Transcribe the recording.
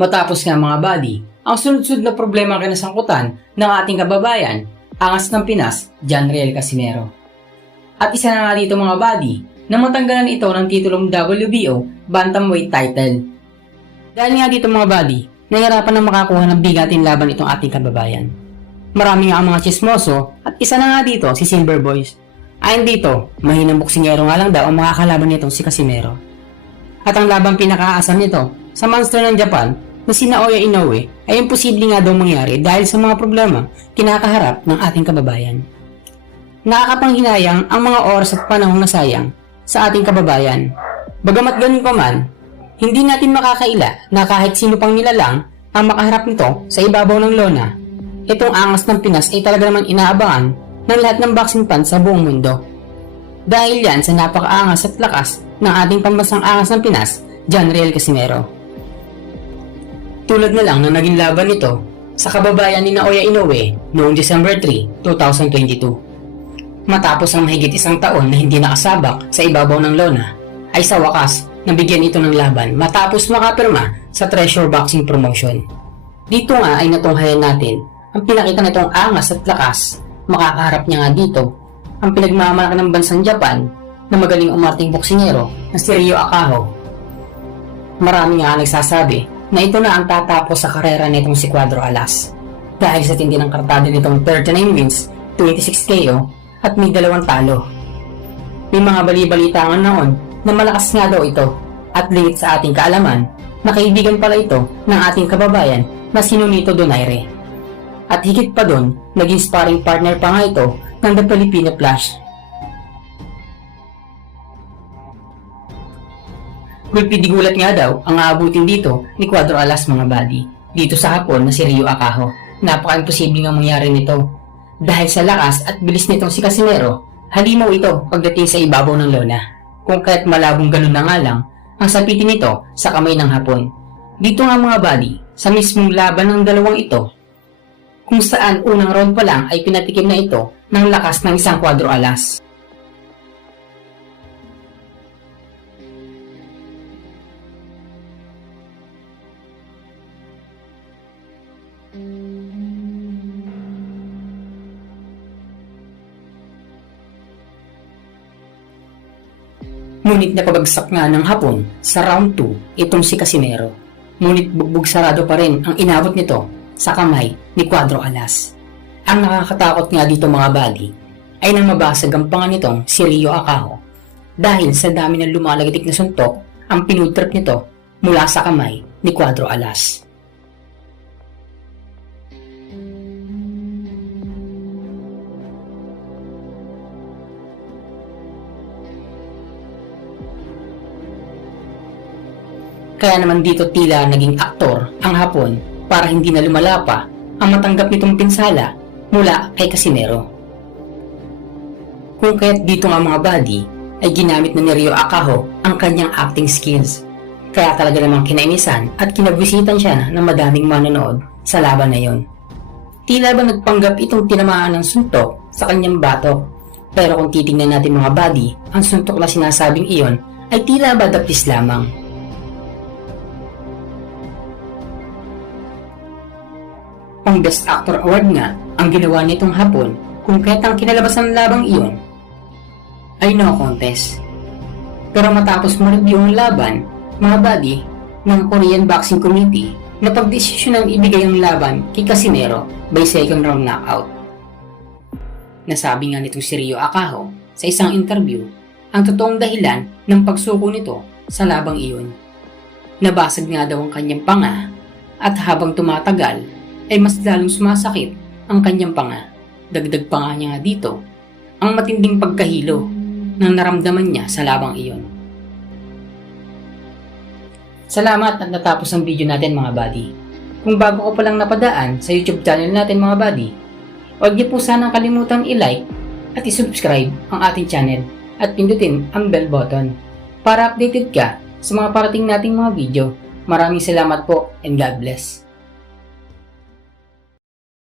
Matapos nga mga buddy, ang sunod-sunod na problema ang kinasangkutan ng ating kababayan, angas ng Pinas, John Riel Casimero. At isa na nga dito mga buddy, na matanggalan ito ng titulong WBO Bantamweight title. Dahil nga dito mga buddy, nahirapan na makakuha ng bigatin laban itong ating kababayan. Marami nga ang mga chismoso at isa na nga dito si Silver Boys. Ayon dito, mahinang boksingero nga lang daw ang mga kalaban nitong si Casimero. At ang labang pinakaasam nito sa monster ng Japan na si Naoya Inoue ay imposible nga daw mangyari dahil sa mga problema kinakaharap ng ating kababayan. Nakakapanghinayang ang mga oras at panahong nasayang sa ating kababayan. Bagamat ganun pa man, hindi natin makakaila na kahit sino pang nilalang ang makaharap nito sa ibabaw ng lona. Itong angas ng Pinas ay talaga naman inaabangan ng lahat ng boxing fans sa buong mundo. Dahil yan sa napakaangas at lakas ng ating pambansang angas ng Pinas, John Riel Casimero. Tulad na lang ng naging laban nito sa kababayan ni Naoya Inoue noong December 3, 2022. Matapos ang mahigit isang taon na hindi nakasabak sa ibabaw ng lona, ay sa wakas nabigyan ito ng laban matapos makapirma sa Treasure Boxing Promotion. Dito nga ay natunghayan natin ang pinakita nitong angas at lakas. Makakaharap niya nga dito ang pinagmamalaki ng bansang Japan na magaling umarting boksingero na si Ryo Akaho. Marami nga nagsasabi na ito na ang tatapos sa karera nitong si Cuadro Alas dahil sa tindi ng kartada nitong 39 wins, 26 KO at may 2 talo. May mga bali-balita nga noon na malakas nga daw ito at lingit sa ating kaalaman na kaibigan pala ito ng ating kababayan na si Nonito Donaire. At higit pa doon, naging sparring partner pa nga ito ng The Filipino Flash. Gulpi-digulat nga daw ang aabutin dito ni Cuadro Alas mga buddy, dito sa hapon na si Ryo Akaho. Napaka-imposible nga mangyari nito. Dahil sa lakas at bilis nitong si Casimero, halimaw ito pagdating sa ibabaw ng lona. Kung kaya't malabong ganun na nga lang, ang sapitin nito sa kamay ng hapon. Dito nga mga buddy, sa mismong laban ng dalawang ito, kung saan unang round pa lang ay pinatikim na ito ng lakas ng isang Cuadro Alas. Ngunit napabagsak nga ng hapon sa round 2 itong si Casimero. Ngunit bugbog sarado pa rin ang inabot nito sa kamay ni Cuadro Alas. Ang nakakatakot nga dito mga buddy ay nang mabasag ang panga nitong si Ryo Akaho dahil sa dami ng lumalagatik na suntok ang pinudtrip nito mula sa kamay ni Cuadro Alas. Kaya naman dito tila naging aktor ang hapon para hindi na lumala pa ang matanggap nitong pinsala mula kay Casimero. Kung kaya't dito nga mga buddy ay ginamit na ni Ryo Akaho ang kanyang acting skills. Kaya talaga namang kinainisan at kinabwisitan siya ng madaming manonood sa laban na yon. Tila ba nagpanggap itong tinamaan ng suntok sa kanyang batok? Pero kung titingnan natin mga buddy, ang suntok na sinasabing iyon ay tila ba dapis lamang. Ang Best Actor Award nga ang ginawa nitong hapon kung kaya't ang kinalabasan ng labang iyon ay no contest. Pero matapos ma-review ang laban, mga buddy, ng Korean Boxing Committee na pagdesisyon ng ibigay ang laban kay Casimero by second round knockout. Nasabi nga nitong si Ryo Akaho sa isang interview ang totoong dahilan ng pagsuko nito sa labang iyon. Nabasag nga daw ang kanyang panga at habang tumatagal ay mas lalong sumasakit ang kanyang panga. Dagdag pa nga niya nga dito ang matinding pagkahilo ng naramdaman niya sa labang iyon. Salamat at natapos ang video natin mga buddy. Kung bago ko palang napadaan sa YouTube channel natin mga buddy, huwag niyo po sanang kalimutang i-like at i-subscribe ang ating channel at pindutin ang bell button para updated ka sa mga parating nating mga video. Maraming salamat po and God bless.